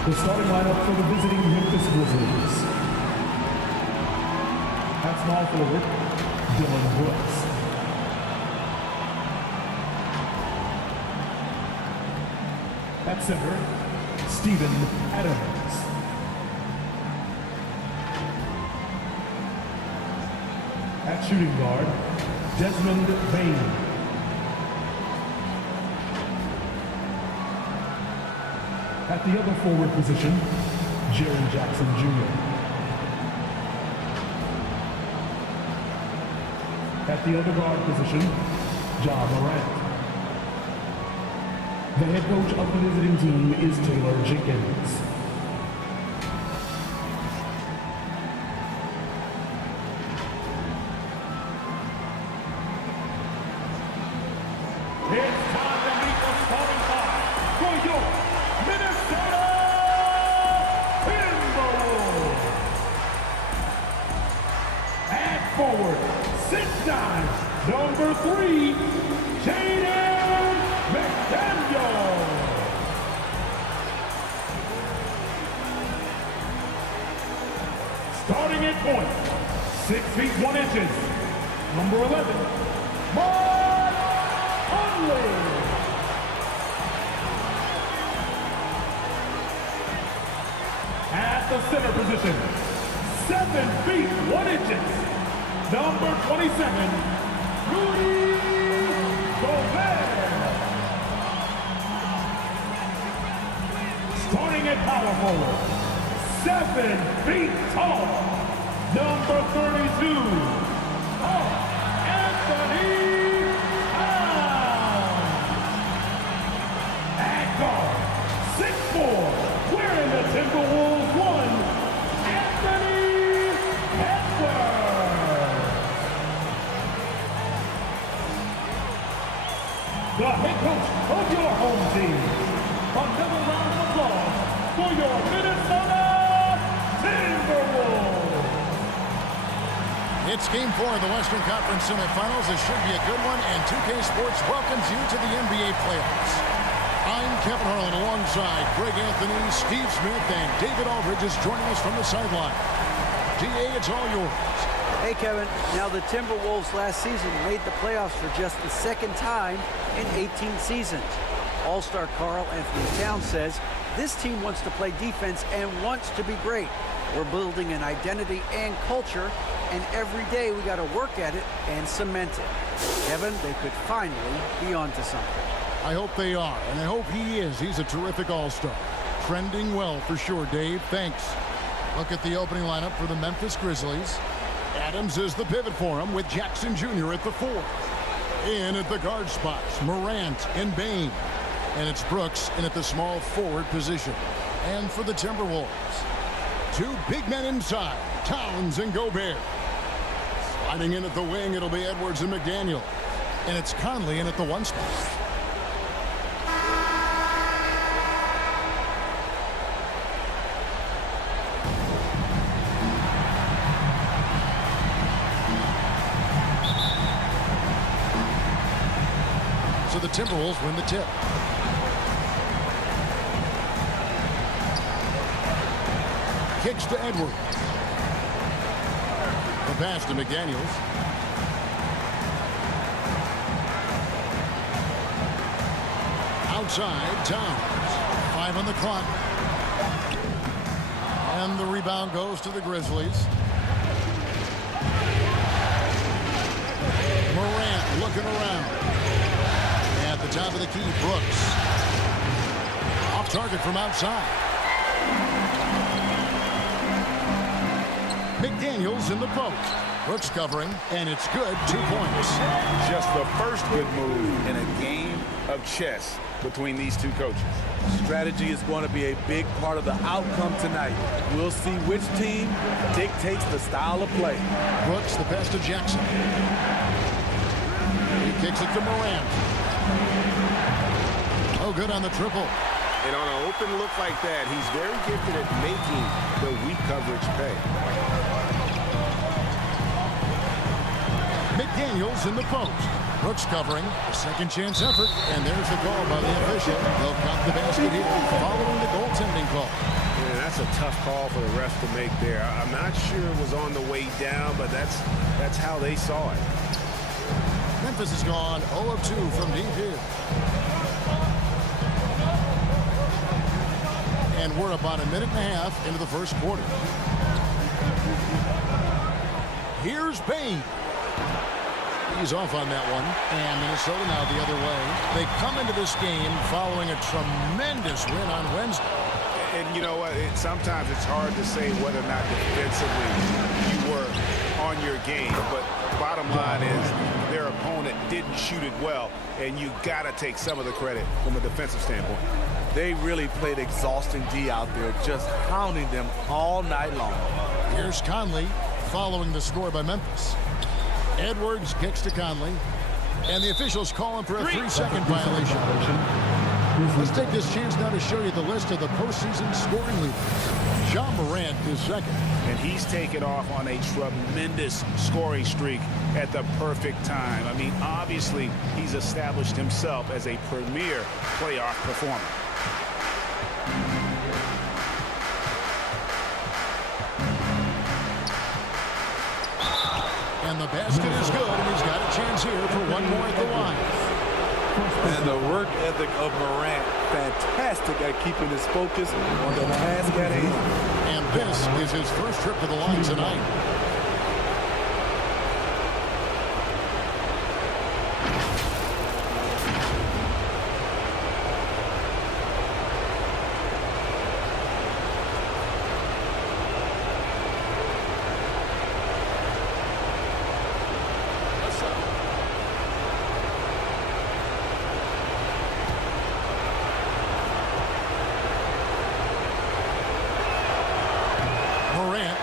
The starting lineup for the visiting Memphis Grizzlies. At small forward, Dylan Brooks. At center, Steven Adams. At shooting guard, Desmond Bain. At the other forward position, Jerry Jackson Jr. At the other guard position, John Morant. The head coach of the visiting team is Taylor Jenkins. It's time to meet the starting five for your Minnesota Timberwolves. At forward, 6'9", number 3, Jaden McDaniel. Starting at point, 6 feet 1 inches, number 11, Mark Conley. At the center position, 7 feet 1 inches, number 27, Rudy Gobert. Starting at power forward, 7 feet tall, number 32, Anthony Towns. At guard, 6'4", wearing the Timberwolves 1, Anthony Edwards. The head coach of your home team. Another round of applause for your Minnesota Timberwolves. It's Game 4 of the Western Conference semifinals. This should be a good one, and 2K Sports welcomes you to the NBA playoffs. I'm Kevin Harlan alongside Greg Anthony, Steve Smith, and David Aldridge is joining us from the sideline. DA, it's all yours. Hey, Kevin. Now, the Timberwolves last season made the playoffs for just the second time in 18 seasons. All-star Karl Anthony Towns says this team wants to play defense and wants to be great. We're building an identity and culture, and every day we got to work at it and cement it. Kevin, they could finally be onto something. I hope they are, and I hope he is. He's a terrific all-star. Trending well for sure, Dave. Thanks. Look at the opening lineup for the Memphis Grizzlies. Adams is the pivot for him with Jackson Jr. at the 4. In at the guard spots, Morant and Bain. And it's Brooks in at the small forward position. And for the Timberwolves, 2 big men inside, Towns and Gobert. Sliding in at the wing, it'll be Edwards and McDaniel. And it's Conley in at the 1 spot. So the Timberwolves win the tip. Kicks to Edwards. The pass to McDaniels. Outside, Towns. 5 on the clock. And the rebound goes to the Grizzlies. Morant looking around. At the top of the key, Brooks. Off target from outside. McDaniels in the post. Brooks covering, and it's good. 2 points. Just the first good move in a game of chess between these two coaches. Strategy is going to be a big part of the outcome tonight. We'll see which team dictates the style of play. Brooks, the pass to Jackson. He kicks it to Morant. Oh, good on the triple. And on an open look like that, he's very gifted at making the weak coverage pay. McDaniels in the post. Brooks covering. A second chance effort. And there's the call by the official. They'll count the basket here following the goaltender. sending call. Yeah, that's a tough call for the refs to make there. I'm not sure it was on the way down, but that's how they saw it. Memphis has gone 0 of 2 from deep here. And we're about a minute and a half into the first quarter. Here's Bain. He's off on that one. And Minnesota now the other way. They come into this game following a tremendous win on Wednesday. And you know what? Sometimes it's hard to say whether or not defensively you were on your game. But bottom line is their opponent didn't shoot it well. And you got to take some of the credit from a defensive standpoint. They really played exhausting D out there, just hounding them all night long. Here's Conley following the score by Memphis. Edwards kicks to Conley. And the officials call him for a 3-second violation. Let's take this chance now to show you the list of the postseason scoring leaders. Ja Morant is second. And he's taken off on a tremendous scoring streak at the perfect time. I mean, obviously, he's established himself as a premier playoff performer. And the basket is good, and he's got a chance here for one more at the line. And the work ethic of Morant, fantastic at keeping his focus on the task at hand. And this is his first trip to the line tonight.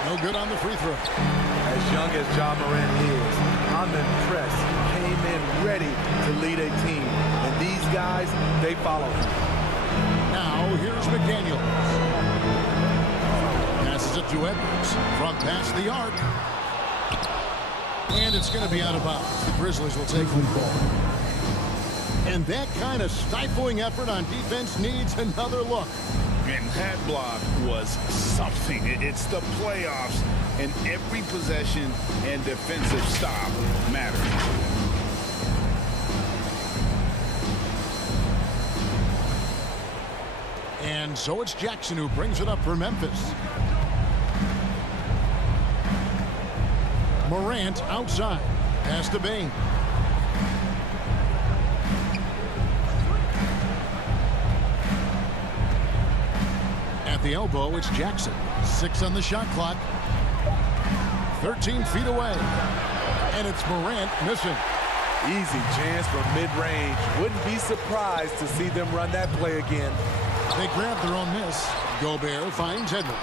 No good on the free throw. As young as Ja Morant is, I'm impressed. He came in ready to lead a team. And these guys, they follow him. Now, here's McDaniel. Passes it to Edwards from past the arc. And it's going to be out of bounds. The Grizzlies will take the ball. And that kind of stifling effort on defense needs another look. And that block was something. It's the playoffs, and every possession and defensive stop matters. And so it's Jackson who brings it up for Memphis. Morant outside. Pass to Bain. At the elbow, it's Jackson. 6 on the shot clock. 13 feet away. And it's Morant missing. Easy chance from mid-range. Wouldn't be surprised to see them run that play again. They grab their own miss. Gobert finds Edwards.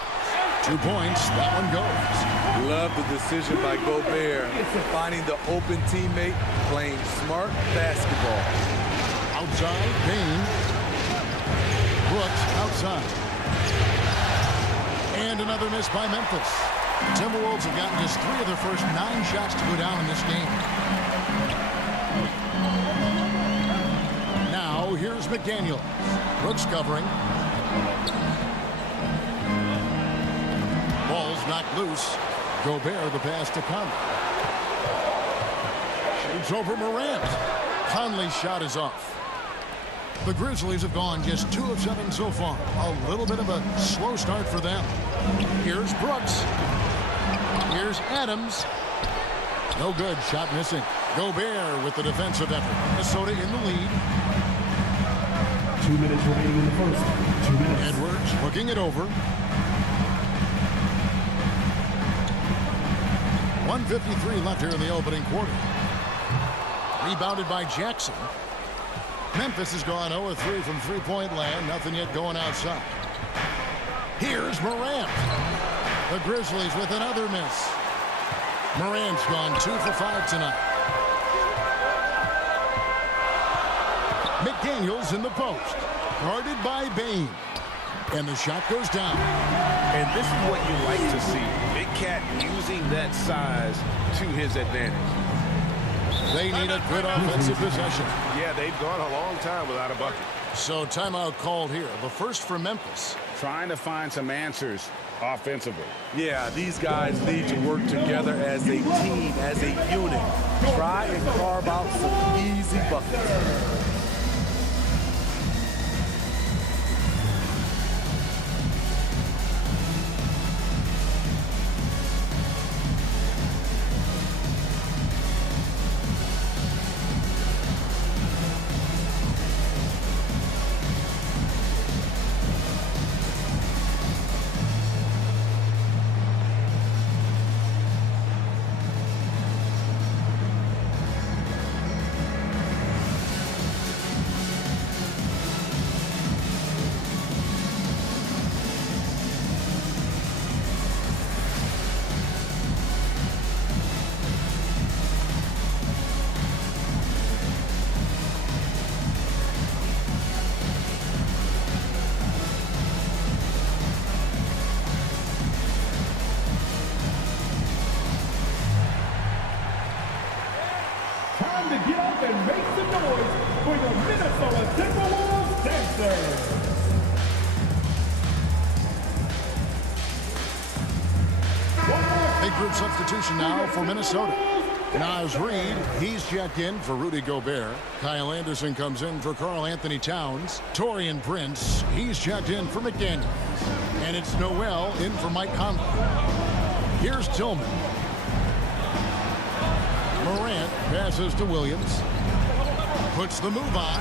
2 points. That one goes. Love the decision by Gobert. Finding the open teammate, playing smart basketball. Outside, Bain. Brooks outside. And another miss by Memphis. The Timberwolves have gotten just 3 of their first 9 shots to go down in this game. Now, here's McDaniel. Brooks covering. Ball's knocked loose. Gobert the pass to Conley. Shoots over Morant. Conley's shot is off. The Grizzlies have gone just 2 of 7 so far. A little bit of a slow start for them. Here's Brooks. Here's Adams. No good. Shot missing. Gobert with the defensive effort. Minnesota in the lead. 2 minutes remaining in the first. 2 minutes. Edwards looking it over. 1:53 left here in the opening quarter. Rebounded by Jackson. Memphis has gone 0 of 3 from three-point land. Nothing yet going outside. Here's Morant. The Grizzlies with another miss. Morant's gone 2 for 5 tonight. McDaniels in the post. Guarded by Bain. And the shot goes down. And this is what you like to see. Big Cat using that size to his advantage. They need a good offensive possession. Yeah, they've gone a long time without a bucket. So timeout called here. The first for Memphis. Trying to find some answers offensively. Yeah, these guys need to work together as a team, as a unit. Try and carve out some easy buckets. Time to get up and make some noise for the Minnesota Timberwolves dancers. Big group substitution now for Minnesota. Naz Reid, he's checked in for Rudy Gobert. Kyle Anderson comes in for Karl Anthony Towns. Taurean Prince, he's checked in for McDaniels. And it's Noel in for Mike Conley. Here's Tillman. Morant passes to Williams. Puts the move on.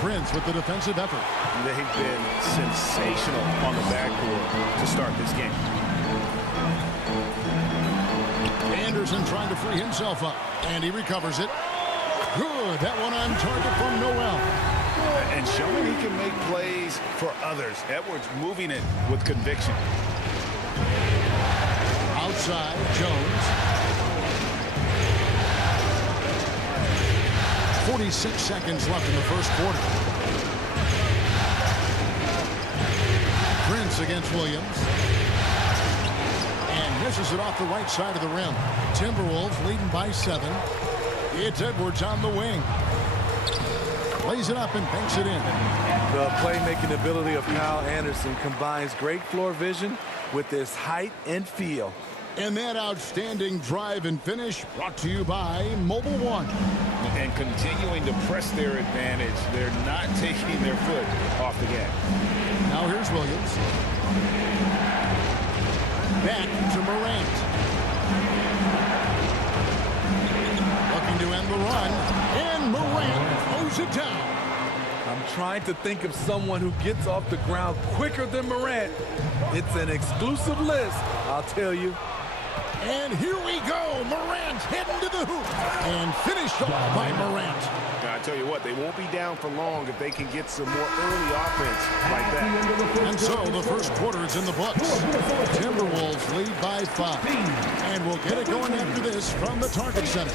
Prince with the defensive effort. They've been sensational on the backcourt to start this game. Anderson trying to free himself up. And he recovers it. Good. That one on target from Noel. And showing he can make plays for others. Edwards moving it with conviction. Outside, Jones. 46 seconds left in the first quarter. Prince against Williams. And misses it off the right side of the rim. Timberwolves leading by 7. It's Edwards on the wing. Lays it up and banks it in. The playmaking ability of Kyle Anderson combines great floor vision with his height and feel. And that outstanding drive and finish brought to you by Mobile One. And continuing to press their advantage. They're not taking their foot off the gas. Now here's Williams. Back to Morant. Looking to end the run. And Morant throws it down. I'm trying to think of someone who gets off the ground quicker than Morant. It's an exclusive list, I'll tell you. And here we go. Morant heading to the hoop. And finished off by Morant. I tell you what, they won't be down for long if they can get some more early offense like that. And so the first quarter is in the books. Timberwolves lead by 5. And we'll get it going after this from the Target Center.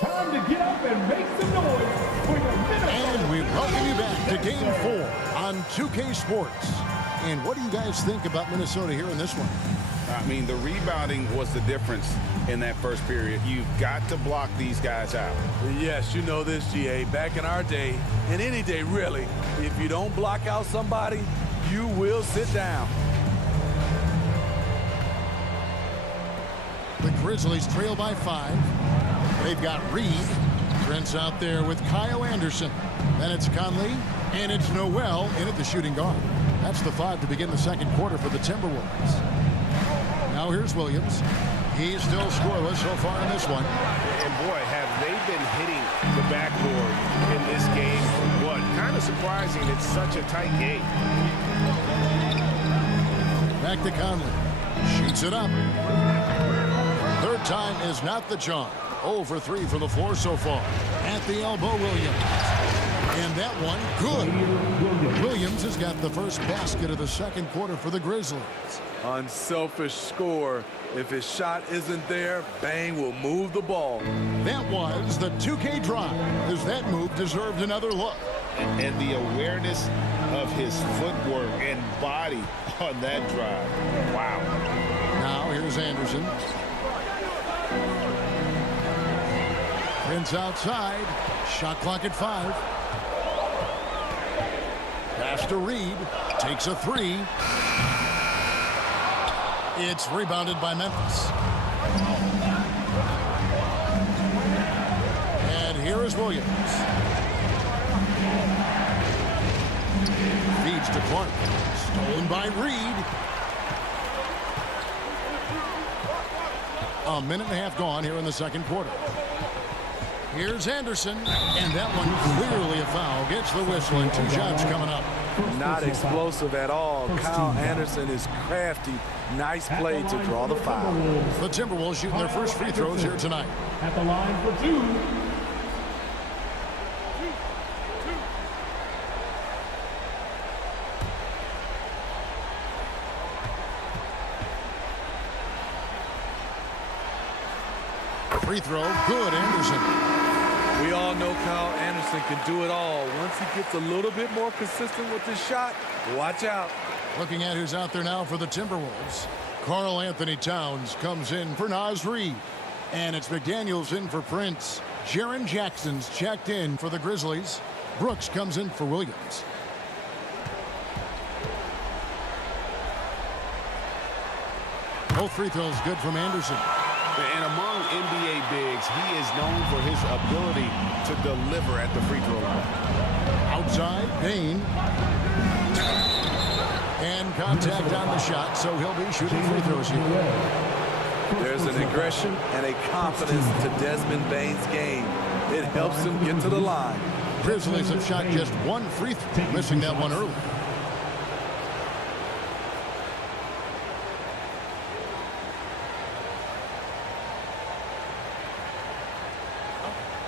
Time to get up and make some noise for the Minnesota. And we welcome you back to Game 4 on 2K Sports. And what do you guys think about Minnesota here in this one? I mean, the rebounding was the difference in that first period. You've got to block these guys out. Yes, you know this, GA. Back in our day, and any day really, if you don't block out somebody, you will sit down. The Grizzlies trail by 5. They've got Reid. Prince out there with Kyle Anderson. Then it's Conley, and it's Noel in at the shooting guard. That's the 5 to begin the second quarter for the Timberwolves. Now here's Williams. He's still scoreless so far in this one. And boy, have they been hitting the backboard in this game. What? Kind of surprising. It's such a tight game. Back to Conley. Shoots it up. Third time is not the charm. 0 for 3 from the floor so far. At the elbow, Williams. And that one, good. Williams has got the first basket of the second quarter for the Grizzlies. Unselfish score. If his shot isn't there, Bang will move the ball. That was the 2K drive, as that move deserved another look. And the awareness of his footwork and body on that drive. Wow. Now here's Anderson. Prince outside. Shot clock at 5. Pass to Reed. Takes a 3. It's rebounded by Memphis. And here is Williams. Feeds to Clark. Stolen by Reed. A minute and a half gone here in the second quarter. Here's Anderson, and that one clearly a foul. Gets the whistle, and 2 shots coming up. Not explosive at all. Kyle Anderson is crafty. Nice play to draw the foul. The Timberwolves shooting their first free throws here tonight. At the line for 2. Free throw, good, Anderson. We all know Kyle Anderson can do it all. Once he gets a little bit more consistent with his shot, watch out. Looking at who's out there now for the Timberwolves. Karl Anthony Towns comes in for Naz Reid. And it's McDaniels in for Prince. Jaren Jackson's checked in for the Grizzlies. Brooks comes in for Williams. Both free throws good from Anderson. And among NBA bigs, he is known for his ability to deliver at the free throw line. Outside, Payne. And contact on the shot, so he'll be shooting free throws here. There's an aggression and a confidence to Desmond Bane's game. It helps him get to the line. Grizzlies have shot just 1 free throw, missing that one early.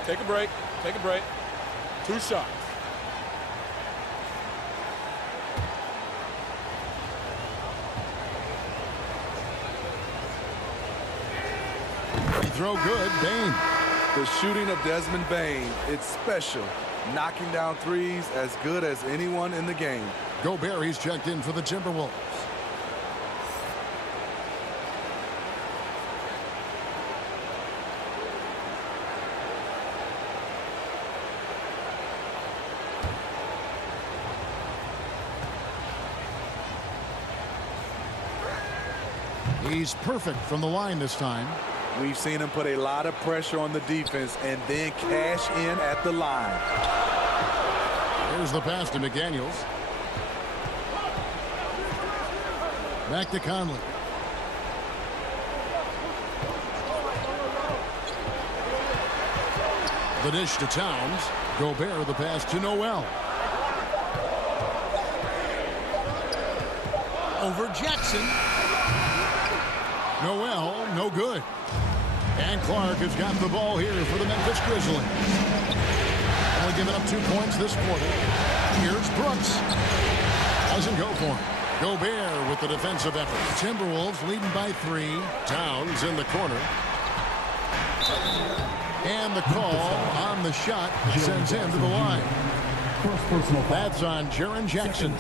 Take a break. Take a break. 2 shots. Free throw good, Bane. The shooting of Desmond Bane, it's special. Knocking down threes as good as anyone in the game. Gobert, he's checked in for the Timberwolves. He's perfect from the line this time. We've seen him put a lot of pressure on the defense and then cash in at the line. Here's the pass to McDaniels. Back to Conley. The dish to Towns. Gobert, the pass to Noel. Over Jackson. Noel, no good. And Clark has got the ball here for the Memphis Grizzlies. Only giving up 2 points this quarter. Here's Brooks. Doesn't go for him. Gobert with the defensive effort. Timberwolves leading by 3. Towns in the corner. And the call on the shot sends him to the line. That's on Jaren Jackson.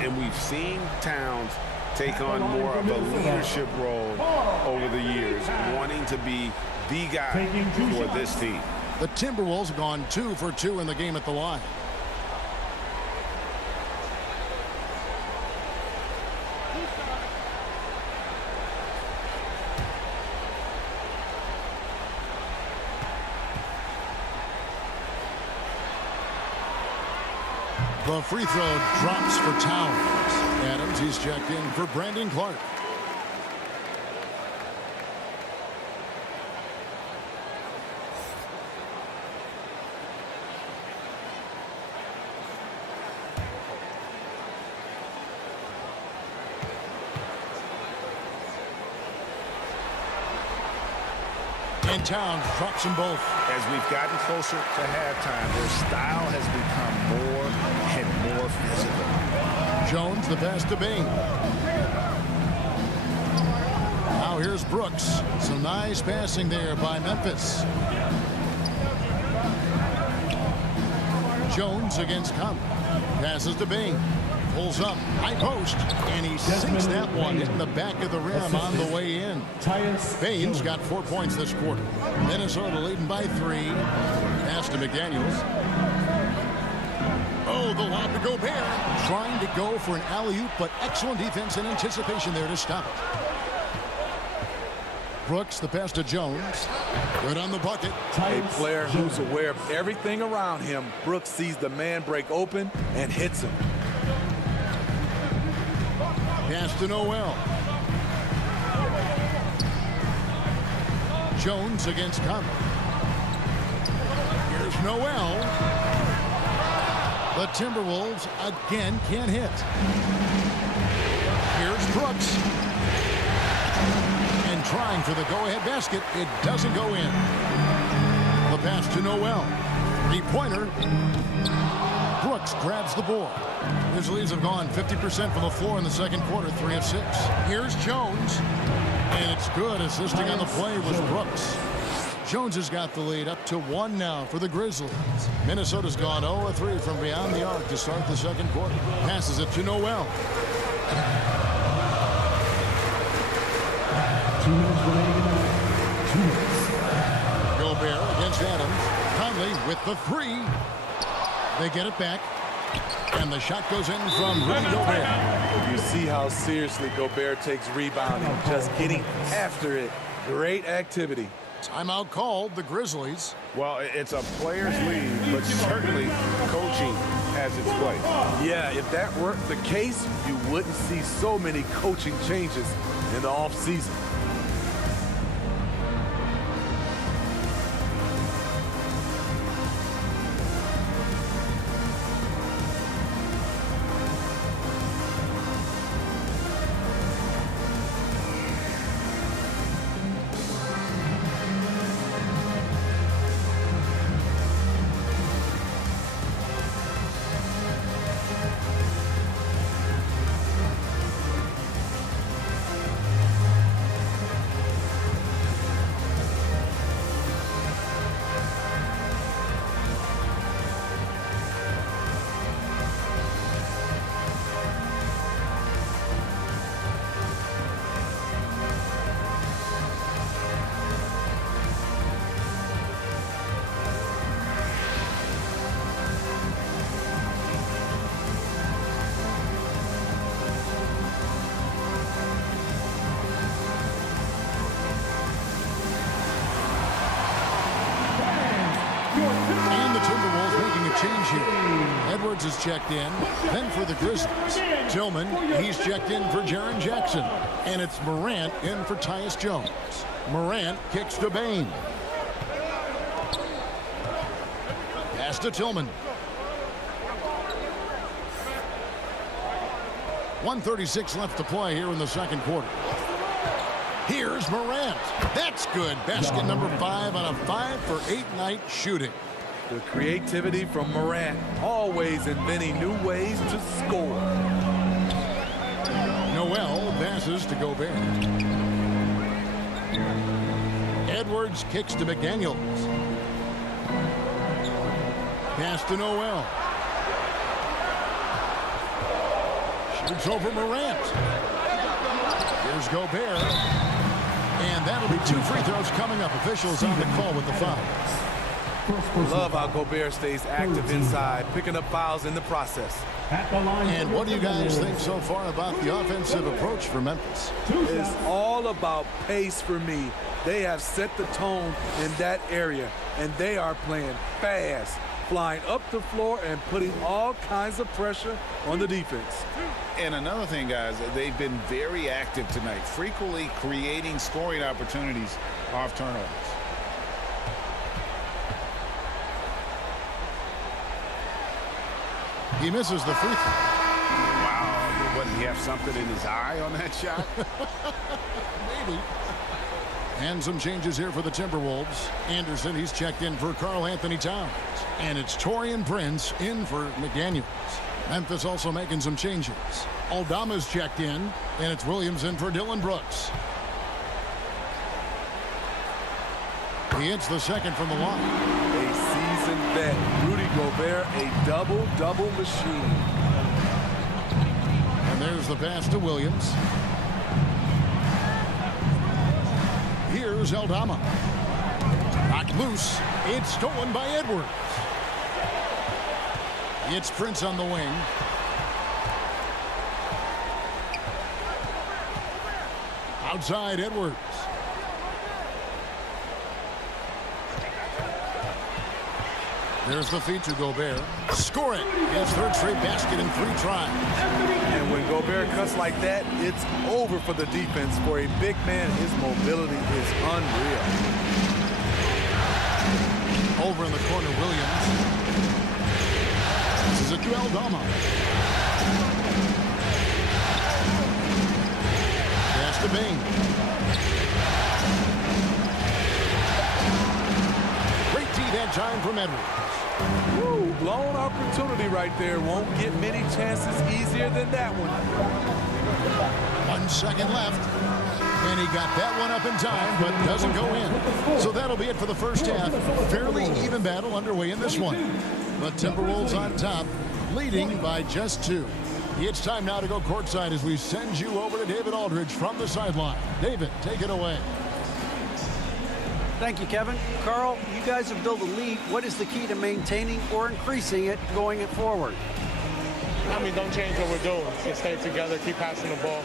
And we've seen Towns take on more of a leadership role over the years, wanting to be the guy for this team. The Timberwolves have gone 2 for 2 in the game at the line. The free throw drops for Towns. Adams, he's checked in for Brandon Clark. And Towns drops them both. As we've gotten closer to halftime, their style has become more and more physical. Jones, the pass to Bane. Now here's Brooks. Some nice passing there by Memphis. Jones against Conley. Passes to Bane. Pulls up, high post, and he sinks that one in the back of the rim on the way in. Baines got 4 points this quarter. Minnesota leading by 3. Pass to McDaniels. Oh, the lob to Gobert. Trying to go for an alley-oop, but excellent defense and anticipation there to stop it. Brooks, the pass to Jones. Good on the bucket. A player who's aware of everything around him. Brooks sees the man break open and hits him. Pass to Noel. Jones against Conley. Here's Noel. The Timberwolves again can't hit. Here's Brooks. And trying for the go-ahead basket. It doesn't go in. The pass to Noel. Three-pointer. Brooks grabs the board. Grizzlies have gone 50% from the floor in the second quarter, 3 of 6. Here's Jones. And it's good. Assisting on the play was Brooks. Jones has got the lead up to 1 now for the Grizzlies. Minnesota's gone 0 of 3 from beyond the arc to start the second quarter. Passes it to Noel. 2 minutes remaining. 2 minutes. Gobert against Adams. Conley with the 3. They get it back. And the shot goes in from Rudy Gobert. You see how seriously Gobert takes rebounding, just getting after it. Great activity. Timeout called, the Grizzlies. Well, it's a player's league, but certainly coaching has its place. Yeah, if that weren't the case, you wouldn't see so many coaching changes in the offseason. And the Timberwolves making a change here. Edwards is checked in. Then for the Grizzlies, Tillman, he's checked in for Jaren Jackson. And it's Morant in for Tyus Jones. Morant kicks to Bane. Pass to Tillman. 1:36 left to play here in the second quarter. Here's Morant. That's good. Basket number 5 on a 5-for-8 night shooting. The creativity from Morant, always inventing new ways to score. Noel passes to Gobert. Edwards kicks to McDaniels. Pass to Noel. Shoots over Morant. Here's Gobert. And that'll be 2 free throws coming up. Officials on the call with the fouls. Love how Gobert stays active inside, picking up fouls in the process. And what do you guys think so far about the offensive approach for Memphis? It's all about pace for me. They have set the tone in that area, and they are playing fast, flying up the floor and putting all kinds of pressure on the defense. And another thing, guys, they've been very active tonight, frequently creating scoring opportunities off turnovers. He misses the free throw. Wow, wouldn't he have something in his eye on that shot? Maybe. And some changes here for the Timberwolves. Anderson, he's checked in for Karl Anthony Towns. And it's Taurean Prince in for McDaniels. Memphis also making some changes. Aldama's checked in, and it's Williams in for Dillon Brooks. He hits the second from the line. A seasoned vet, Rudy Gobert, a double-double machine. There's the pass to Williams. Here's Aldama. Knocked loose. It's stolen by Edwards. It's Prince on the wing. Outside Edwards. There's the feed to Gobert. Scoring his third straight basket in 3 tries. And when Gobert cuts like that, it's over for the defense. For a big man, his mobility is unreal. Over in the corner, Williams. This is a to Aldama. Pass to Bain. Great D that time from Edwards. Woo, blown opportunity right there. Won't get many chances easier than that one. 1 second left. And he got that one up in time, but doesn't go in. So that'll be it for the first half. Fairly even battle underway in this one. The Timberwolves on top, leading by just 2. It's time now to go courtside as we send you over to David Aldridge from the sideline. David, take it away. Thank you, Kevin. Carl, you guys have built a lead. What is the key to maintaining or increasing it going it forward? I mean, don't change what we're doing. Just stay together, keep passing the ball,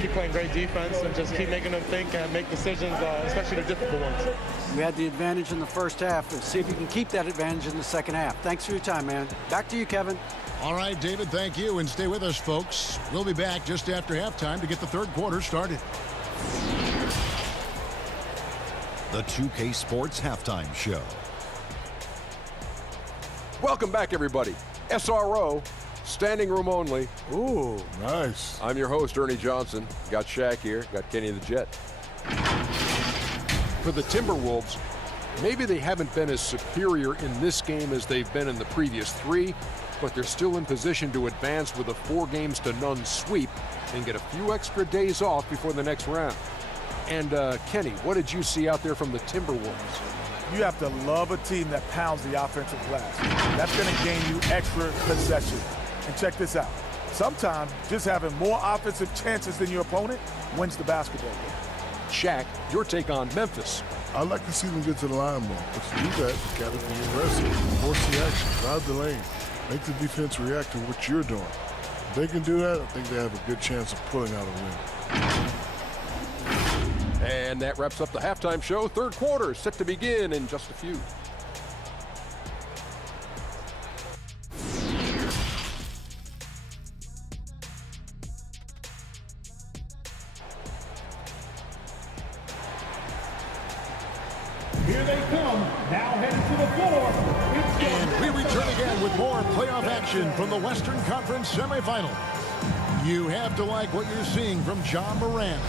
keep playing great defense, and just keep making them think and make decisions, especially the difficult ones. You had the advantage in the first half. Let's see if you can keep that advantage in the second half. Thanks for your time, man. Back to you, Kevin. All right, David, thank you. And stay with us, folks. We'll be back just after halftime to get the third quarter started. The 2K Sports Halftime Show. Welcome back, everybody. SRO, standing room only. Ooh, nice. I'm your host, Ernie Johnson. Got Shaq here, got Kenny the Jet. For the Timberwolves, maybe they haven't been as superior in this game as they've been in the previous 3, but they're still in position to advance with a 4-0 sweep and get a few extra days off before the next round. And Kenny, what did you see out there from the Timberwolves? You have to love a team that pounds the offensive glass. That's going to gain you extra possessions. And check this out. Sometimes just having more offensive chances than your opponent wins the basketball game. Shaq, your take on Memphis. I'd like to see them get to the line more. But to do that, you got to be aggressive, force the action, drive the lane, make the defense react to what you're doing. If they can do that, I think they have a good chance of pulling out a win. And that wraps up the halftime show. Third quarter set to begin in just a few. Here they come, now heading to the floor. And we return again with more playoff action from the Western Conference semifinal. You have to like what you're seeing from John Morant.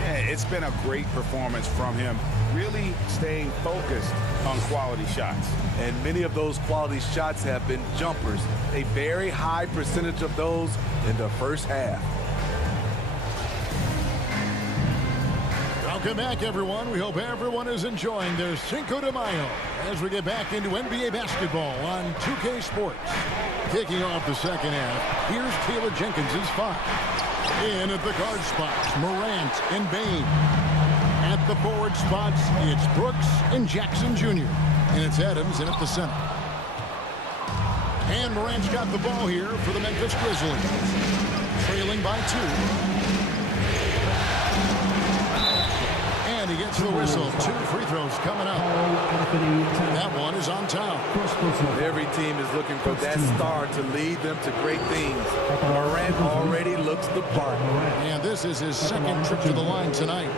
Yeah, it's been a great performance from him, really staying focused on quality shots. And many of those quality shots have been jumpers. A very high percentage of those in the first half. Welcome back, everyone. We hope everyone is enjoying their Cinco de Mayo as we get back into NBA basketball on 2K Sports. Kicking off the second half, here's Taylor Jenkins' 5. In at the guard spots, Morant and Bain. At the forward spots, it's Brooks and Jackson Jr. And it's Adams in at the center. And Morant's got the ball here for the Memphis Grizzlies. Trailing by 2. And he gets the whistle. 2 free throws coming up. That one is on time. Every team is looking for that star to lead them to great things. Morant already looks the part. And this is his second trip to the line tonight.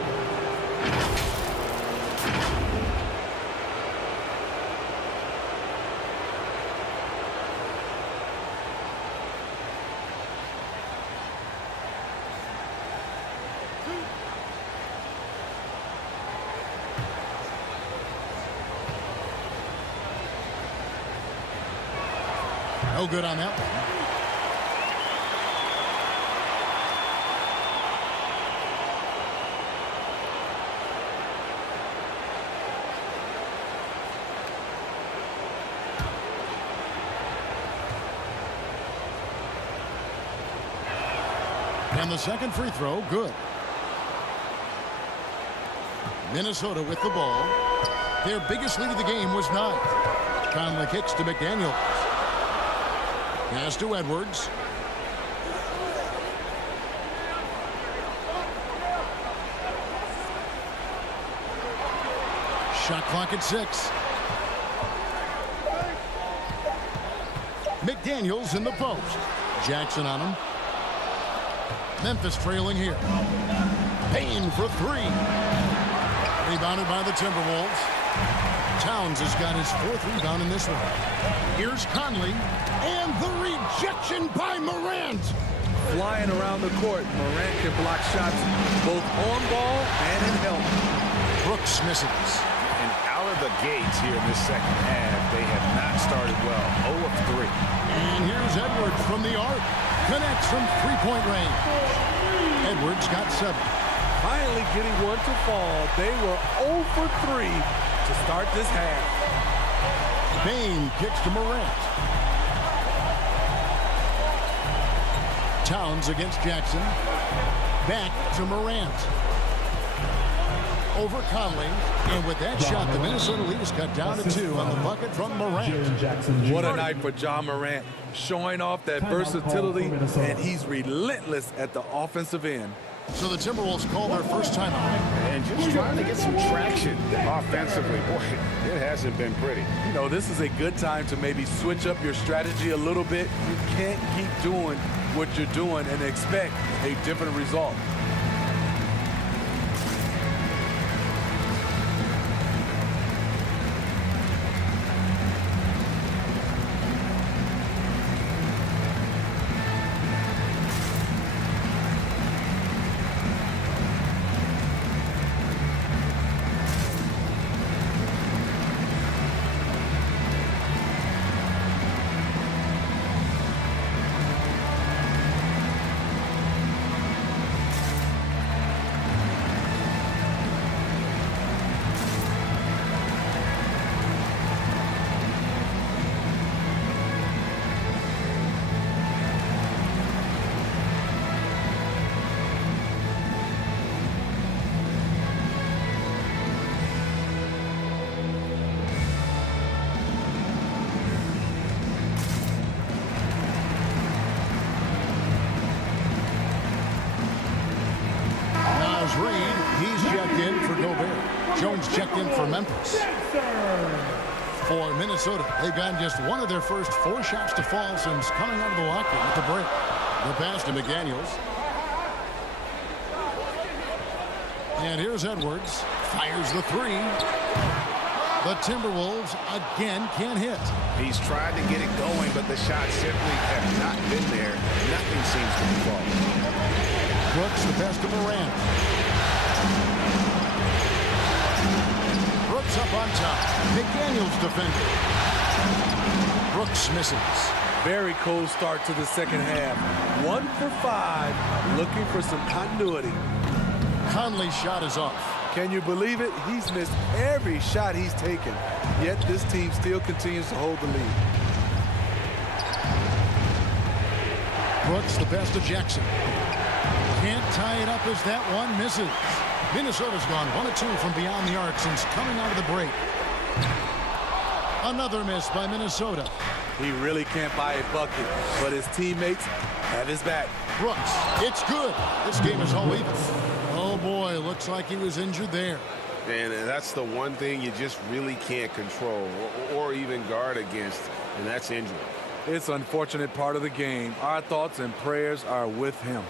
No good on that one. And the second free throw, good. Minnesota with the ball. Their biggest lead of the game was 9. Conley kicks to McDaniels. Pass to Edwards. Shot clock at 6. McDaniels in the post. Jackson on him. Memphis trailing here. Payne for 3. Rebounded by the Timberwolves. Towns has got his 4th rebound in this one. Here's Conley. And the rejection by Morant. Flying around the court, Morant can block shots both on ball and in help. Brooks misses. And out of the gates here in this second half, they have not started well. 0 of 3. And here's Edwards from the arc. Connects from 3-point range. Edwards got 7. Finally getting one to fall. They were 0 for 3 to start this half. Payne kicks to Morant. Towns against Jackson. Back to Morant. Over Conley. And with that shot, the Minnesota lead is cut down to 2 on the bucket from Morant. What a night for John Morant. Showing off that versatility, and he's relentless at the offensive end. So the Timberwolves call their first timeout. And just trying to get some traction offensively. Boy, it hasn't been pretty. You know, this is a good time to maybe switch up your strategy a little bit. You can't keep doing what you're doing and expect a different result. Jones checked in for Memphis. For Minnesota, they've gotten just one of their first 4 shots to fall since coming out of the locker room at the break. The pass to McDaniels. And here's Edwards. Fires the 3. The Timberwolves again can't hit. He's tried to get it going, but the shots simply have not been there. Nothing seems to be falling. Brooks, the pass to Morant. Brooks up on top. McDaniels defending. Brooks misses. Very cold start to the second half. 1 for 5, looking for some continuity. Conley's shot is off. Can you believe it? He's missed every shot he's taken. Yet this team still continues to hold the lead. Brooks, the pass to Jackson. Can't tie it up as that one misses. Minnesota's gone 1 of 2 from beyond the arc since coming out of the break. Another miss by Minnesota. He really can't buy a bucket, but his teammates have his back. Brooks, it's good. This game is all even. Oh boy, looks like he was injured there. And that's the one thing you just really can't control or even guard against, and that's injury. It's an unfortunate part of the game. Our thoughts and prayers are with him.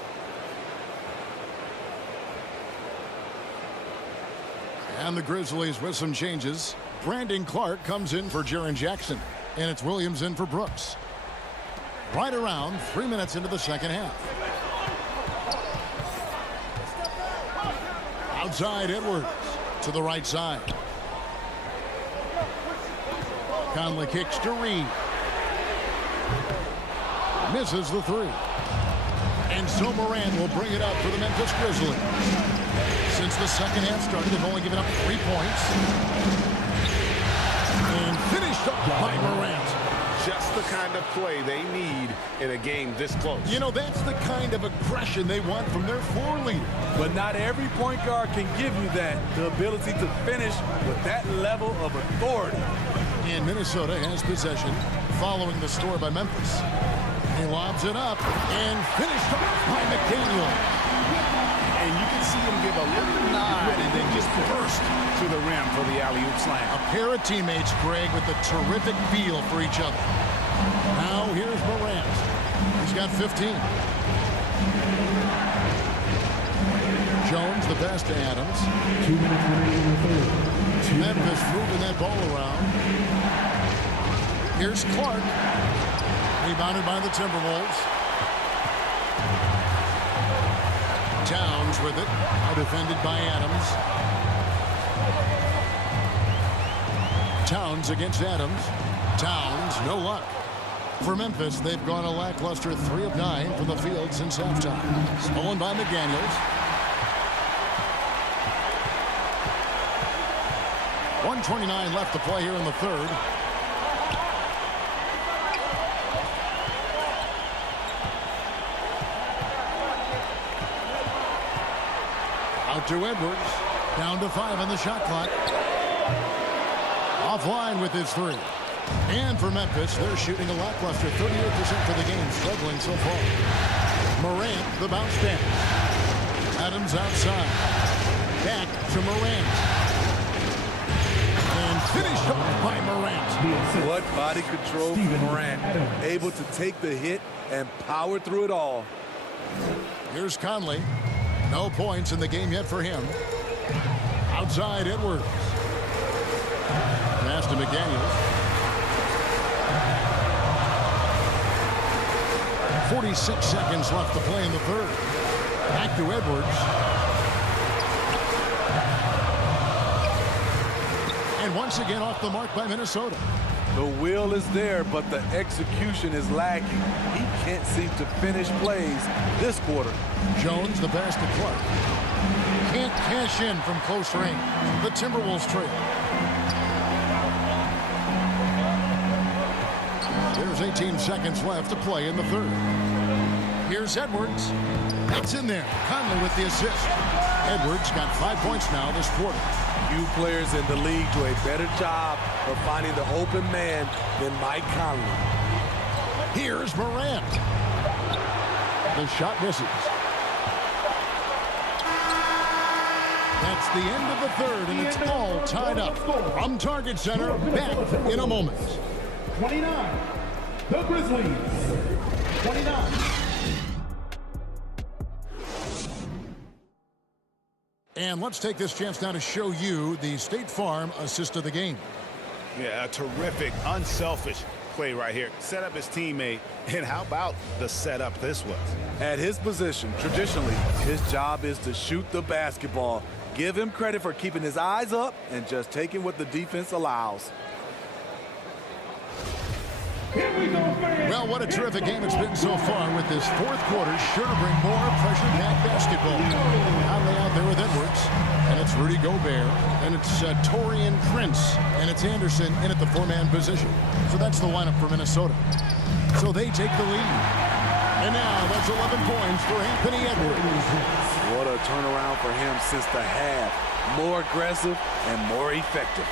And the Grizzlies with some changes. Brandon Clark comes in for Jaren Jackson. And it's Williams in for Brooks. Right around 3 minutes into the second half. Outside Edwards to the right side. Conley kicks to Reed. Misses the 3. And so Morant will bring it up for the Memphis Grizzlies. Since the second half started, they've only given up 3 points. And finished up by Morant. just the kind of play they need in a game this close. You know, that's the kind of aggression they want from their floor leader. But not every point guard can give you that, the ability to finish with that level of authority. And Minnesota has possession following the score by Memphis. He lobs it up and finished off by McDaniel. And you can see him give a little nod and then just burst to the rim for the alley-oop slam. A pair of teammates, Greg, with a terrific feel for each other. Now here's Morant. He's got 15. Jones, the best to Adams. 2 minutes remaining in the third. Memphis moving that ball around. Here's Clark. Rebounded by the Timberwolves. Towns with it. Now defended by Adams. Towns against Adams. Towns, no luck. For Memphis, they've gone a lackluster 3 of 9 from the field since halftime. Stolen by McDaniels. 1:29 left to play here in the third. Out to Edwards. Down to 5 on the shot clock. Offline with his 3. And for Memphis, they're shooting a lackluster 38% for the game, struggling so far. Morant, the bounce back. Adams outside. Back to Morant. And finished off by Morant. What body control from Morant. Able to take the hit and power through it all. Here's Conley. No points in the game yet for him. Outside Edwards. Pass to McDaniels. 46 seconds left to play in the third. Back to Edwards. And once again off the mark by Minnesota. The will is there, but the execution is lacking. He can't seem to finish plays this quarter. Jones, the pass to Clark. Can't cash in from close range. The Timberwolves trail. There's 18 seconds left to play in the third. Here's Edwards. It's in there. Conley with the assist. Edwards got 5 points now this quarter. Few players in the league do a better job of finding the open man than Mike Conley. Here's Morant. The shot misses. That's the end of the third, and it's all tied up. From Target Center, back in a moment. 29. The Grizzlies. 29. And let's take this chance now to show you the State Farm assist of the game. Yeah, a terrific, unselfish play right here. Set up his teammate, and how about the setup this was? At his position, traditionally, his job is to shoot the basketball. Give him credit for keeping his eyes up and just taking what the defense allows. Well, what a terrific game it's been so far, with this fourth quarter sure to bring more pressure-packed basketball. Conley out there with Edwards, and it's Rudy Gobert, and it's Taurean Prince, and it's Anderson in at the 4-man position. So that's the lineup for Minnesota. So they take the lead. And now that's 11 points for Anthony Edwards. What a turnaround for him since the half. More aggressive and more effective.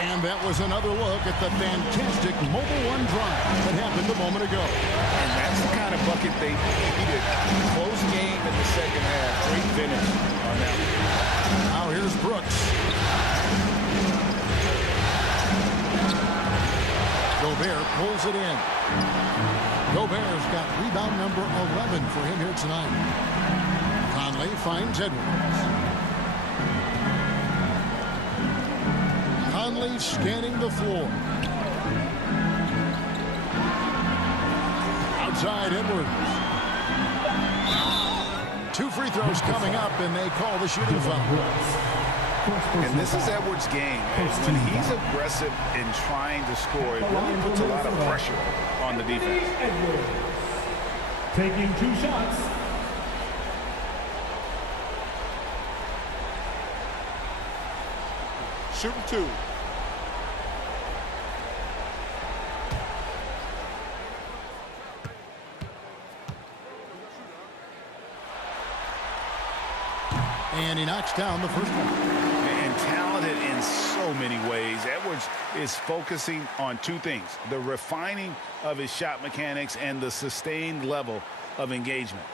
And that was another look at the fantastic Mobile One drive that happened a moment ago. And that's the kind of bucket they needed. Close game in the second half. Great finish on that one. Now here's Brooks. Gobert pulls it in. Gobert's got rebound number 11 for him here tonight. Conley finds Edwards. Conley scanning the floor. Outside Edwards. 2 free throws coming up, and they call the shooting foul. And this is Edwards' game. When he's aggressive in trying to score, it really puts a lot of pressure on the defense. Taking 2 shots. Shooting 2. And he knocks down the first one. And talented in so many ways. Edwards is focusing on two things: the refining of his shot mechanics and the sustained level of engagement.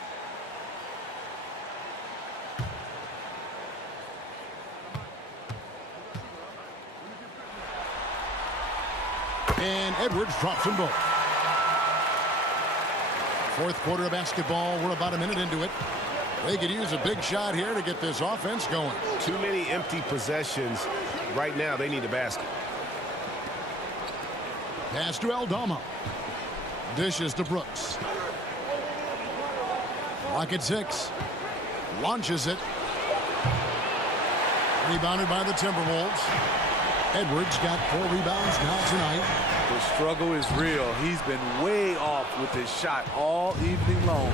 And Edwards drops them both. Fourth quarter of basketball. We're about a minute into it. They could use a big shot here to get this offense going. Too many empty possessions. Right now, they need a basket. Pass to Aldama. Dishes to Brooks. Lock at 6. Launches it. Rebounded by the Timberwolves. Edwards got 4 rebounds now tonight. The struggle is real. He's been way off with his shot all evening long.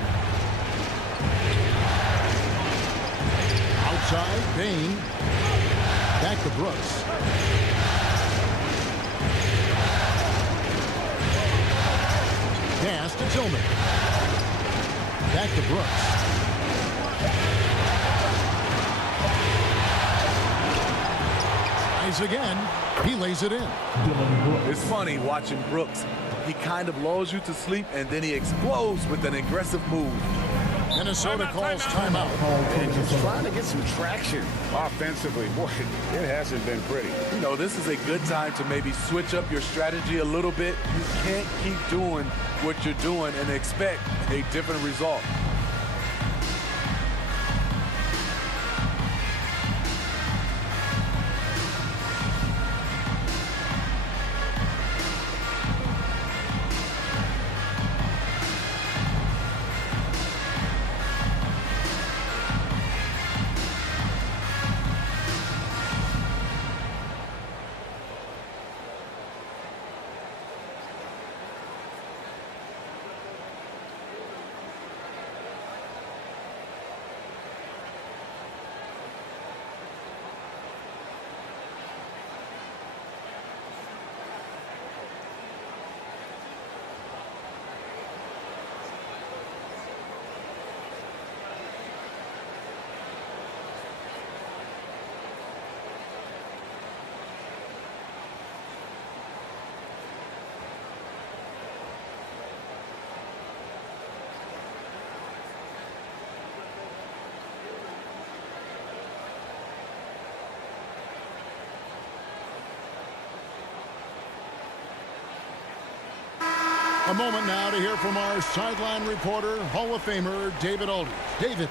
Outside, Bain. Back to Brooks. Pass to Tillman. Back to Brooks. Tries again. He lays it in. It's funny watching Brooks. He kind of lulls you to sleep, and then he explodes with an aggressive move. Minnesota calls timeout. And just trying to get some traction offensively. Boy, it hasn't been pretty. You know, this is a good time to maybe switch up your strategy a little bit. You can't keep doing what you're doing and expect a different result. A moment now to hear from our sideline reporter, Hall of Famer David Aldridge. David.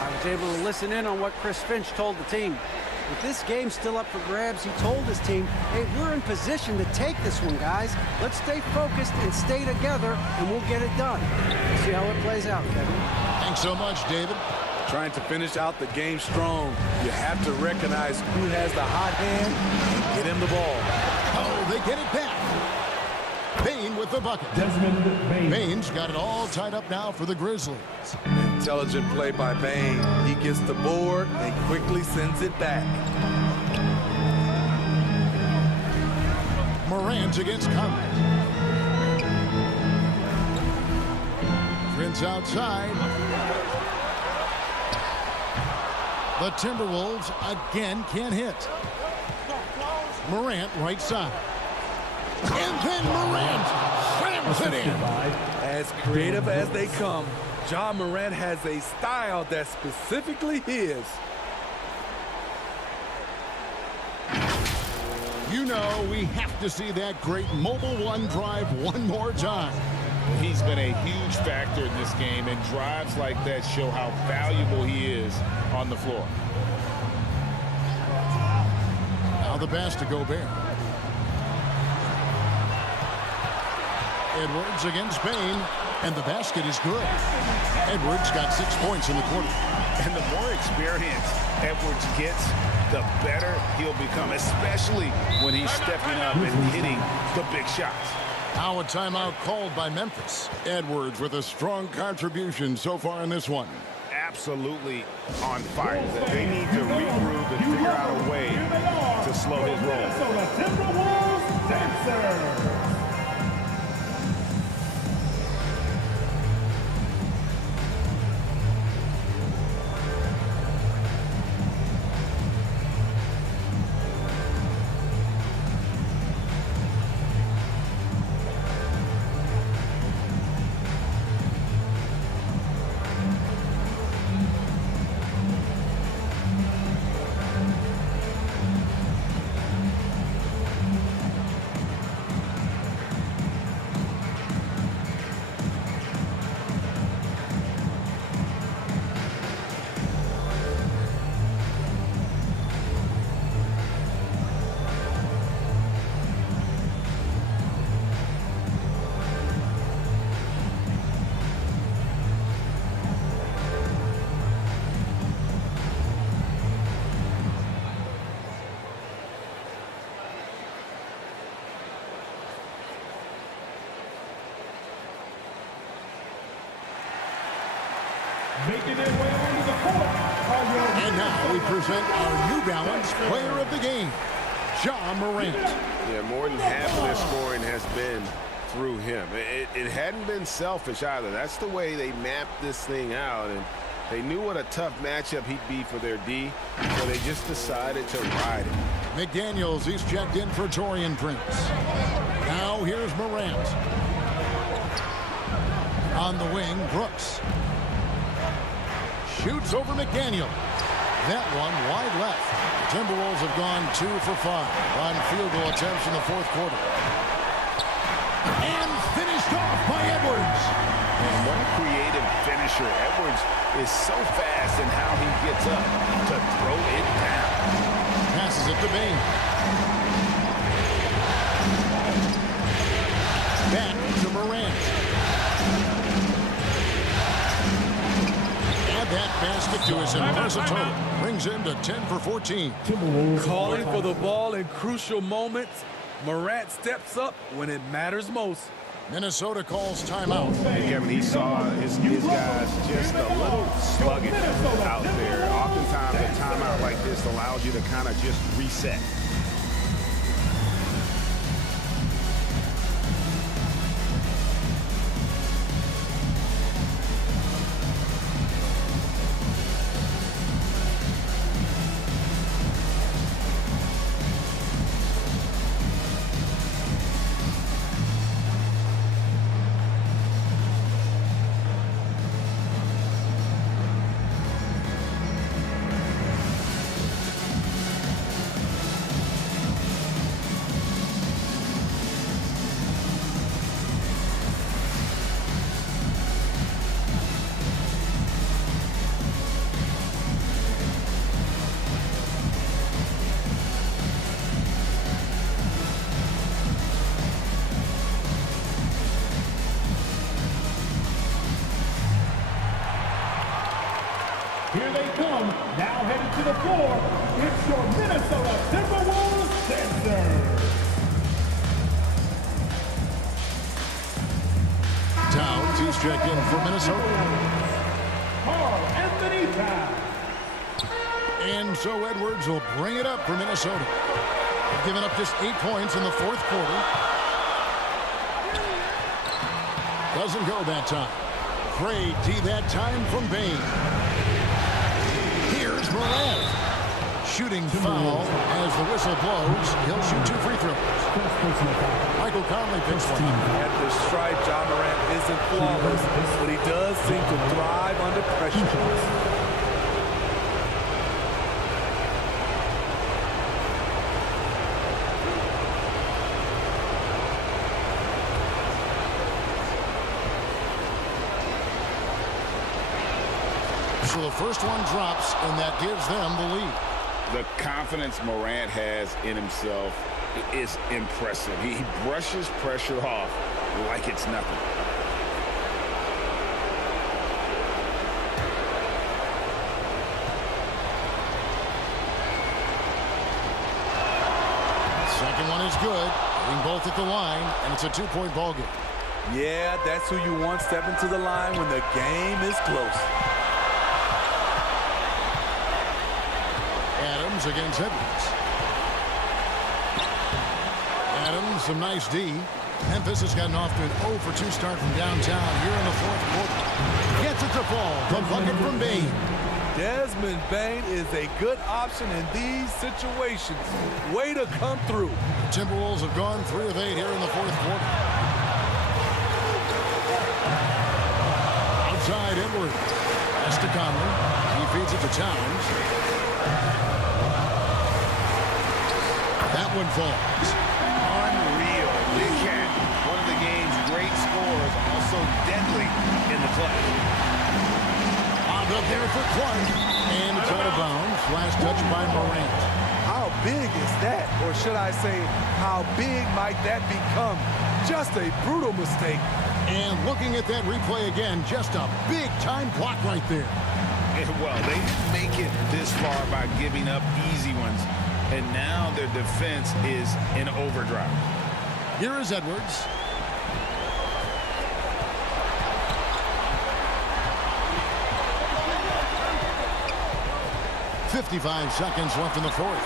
I was able to listen in on what Chris Finch told the team. With this game still up for grabs, he told his team, hey, we're in position to take this one, guys. Let's stay focused and stay together, and we'll get it done. We'll see how it plays out, Kevin. Thanks so much, David. Trying to finish out the game strong. You have to recognize who has the hot hand and get him the ball. Oh, they get it back. Bain with the bucket. Desmond Bain. Bain's got it all tied up now for the Grizzlies. Intelligent play by Bain. He gets the board and quickly sends it back. Morant against Conley. Prince outside. The Timberwolves again can't hit. Morant right side. And then Morant slams it in. As creative as they come, Ja Morant has a style that's specifically his. You know we have to see that great mobile one drive one more time. He's been a huge factor in this game, and drives like that show how valuable he is on the floor. Now the pass to Gobert. Edwards against Bain, and the basket is good. Edwards got 6 points in the quarter. And the more experience Edwards gets, the better he'll become, especially when he's stepping up and hitting the big shots. Now a timeout called by Memphis. Edwards with a strong contribution so far in this one. Absolutely on fire. They need to regroup and figure out a way to slow his roll. Minnesota Timberwolves dancers. Making their way onto the court are your... And now we present our New Balance Player of the Game, Ja Morant. Yeah, more than half of their scoring has been through him. It hadn't been selfish either. That's the way they mapped this thing out, and they knew what a tough matchup he'd be for their D, so they just decided to ride him. McDaniels, he's checked in for Taurean Prince. Now here's Morant. On the wing, Brooks. Shoots over McDaniel. That one wide left. The Timberwolves have gone 2 for 5 on field goal attempts in the fourth quarter. And finished off by Edwards. And what a creative finisher. Edwards is so fast in how he gets up to throw it down. Passes it to Bain. Back to Morant. Add that basket to his impressive total. Brings him to 10 for 14. Calling for the ball in crucial moments. Morant steps up when it matters most. Minnesota calls timeout. Kevin, he saw his guys just a little sluggish out there. Oftentimes a timeout like this allows you to kind of just reset. Here they come, now headed to the floor. It's your Minnesota Timberwolves Sixers. Towns, he's checked in for Minnesota. Karl-Anthony Towns. And so Edwards will bring it up for Minnesota. They've given up just 8 points in the fourth quarter. Doesn't go that time. Great D that time from Bain. Here's Morant. Shooting foul as the whistle blows. He'll shoot 2 free throws. Michael Conley picks one. At the stripe, Ja Morant isn't flawless, but he does seem to thrive under pressure. So the first one drops, and that gives them the lead. The confidence Morant has in himself is impressive. He brushes pressure off like it's nothing. Second one is good. Hitting both at the line, and it's a 2-point ball game. Yeah, that's who you want stepping to the line when the game is close. Adams against Edwards. Adams, some nice D. Memphis has gotten off to an 0 for 2 start from downtown here in the fourth quarter. Gets it to fall. The bucket from Bain. Desmond Bain is a good option in these situations. Way to come through. The Timberwolves have gone 3 of 8 here in the fourth quarter. Outside Edwards. Pass to Conley. He feeds it to Towns. That one falls. Unreal. Big Cat, one of the game's great scorers, also deadly in the clutch. On up there for Clark. And it's out of bounds. Last touch by Morant. How big is that? Or should I say, how big might that become? Just a brutal mistake. And looking at that replay again, just a big-time block right there. Well, they didn't make it this far by giving up easy ones. And now their defense is in overdrive. Here is Edwards. 55 seconds left in the fourth.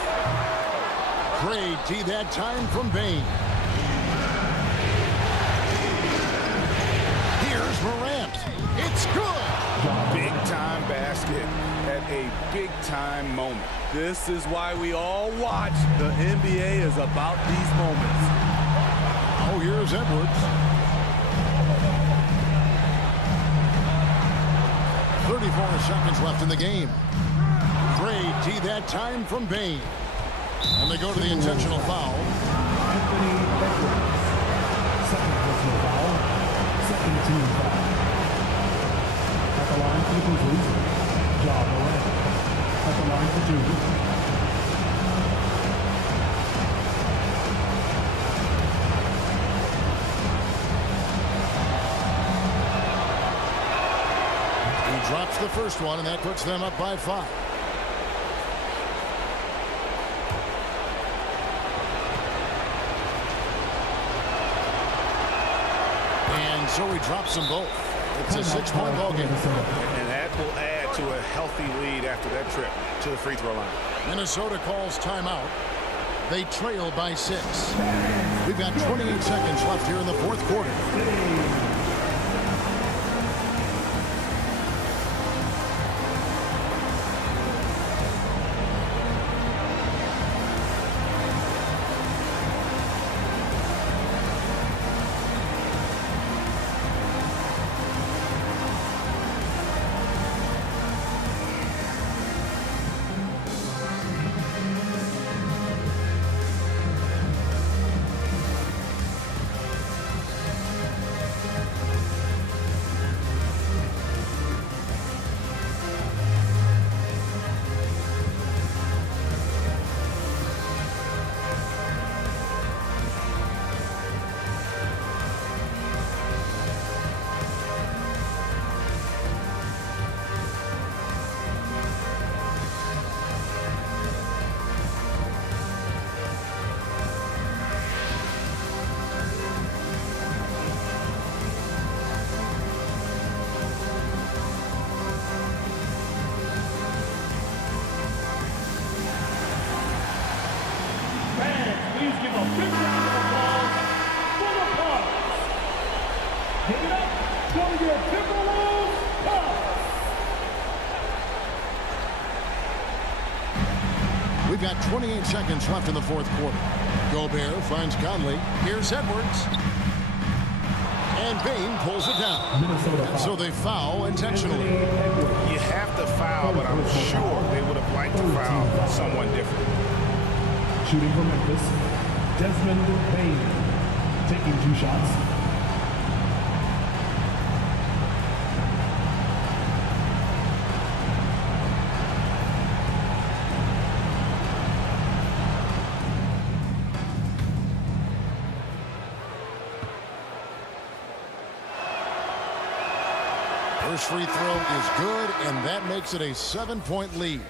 Great tee that time from Bain. Here's Morant. It's good. Big-time basket at a big-time moment. This is why we all watch. The NBA is about these moments. Oh, here's Edwards. 34 seconds left in the game. Great tee that time from Bain. And they go to the intentional foul. Anthony Edwards. Second personal foul. Second team foul. At the line for the Grizzlies, Ja Morant. At the line for 2. Drops the first one, and that puts them up by 5. And so he drops them both. It's a 6-point ball game. And that will add to a healthy lead after that trip to the free throw line. Minnesota calls timeout. They trail by 6. We've got 28 seconds left here in the fourth quarter. Please give a big round of applause for the Cubs. Give it up for your Timberwolves Cubs. We've got 28 seconds left in the fourth quarter. Gobert finds Conley. Here's Edwards. And Bain pulls it down. And so they foul intentionally. You have to foul, but I'm sure they would have liked to foul someone different. Shooting for Memphis, Desmond Bain taking 2 shots. First free throw is good, and that makes it a 7-point lead.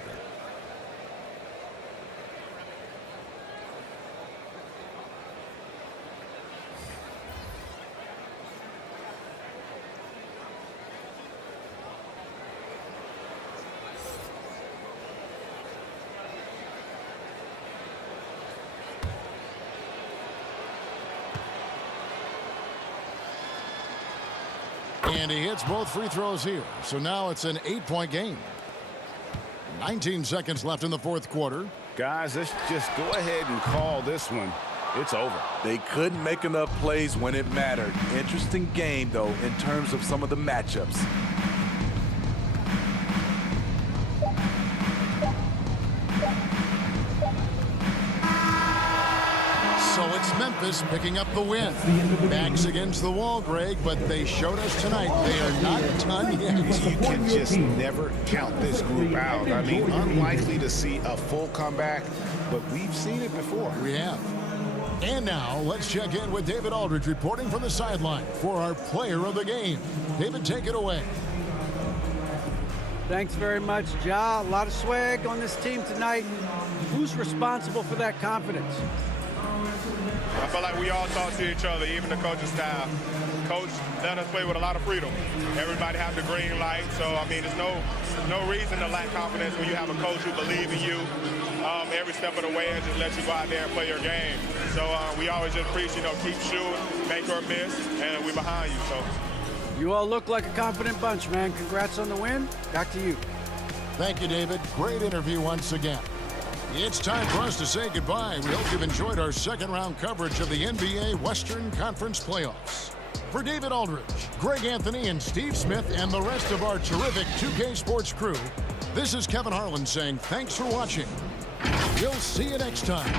And he hits both free throws here. So now it's an 8-point game. 19 seconds left in the fourth quarter. Guys, let's just go ahead and call this one. It's over. They couldn't make enough plays when it mattered. Interesting game, though, in terms of some of the matchups. So it's Memphis picking up the win. Backs against the wall, Greg, but they showed us tonight they are not done yet. You can just never count this group out. I mean, unlikely to see a full comeback, but we've seen it before. We have. And now let's check in with David Aldridge reporting from the sideline for our player of the game. David, take it away. Thanks very much, Ja. A lot of swag on this team tonight. Who's responsible for that confidence? I feel like we all talk to each other, even the coaching staff. coach let us play with a lot of freedom. Everybody have the green light, so I mean, there's no reason to lack confidence when you have a coach who believes in you every step of the way and just let you go out there and play your game. So we always just preach, keep shooting, make or miss, and we're behind you. So you all look like a confident bunch, man. Congrats on the win. Back to you. Thank you, David. Great interview once again. It's time for us to say goodbye. We hope you've enjoyed our second-round coverage of the NBA Western Conference Playoffs. For David Aldridge, Greg Anthony, and Steve Smith, and the rest of our terrific 2K Sports crew, this is Kevin Harlan saying thanks for watching. We'll see you next time.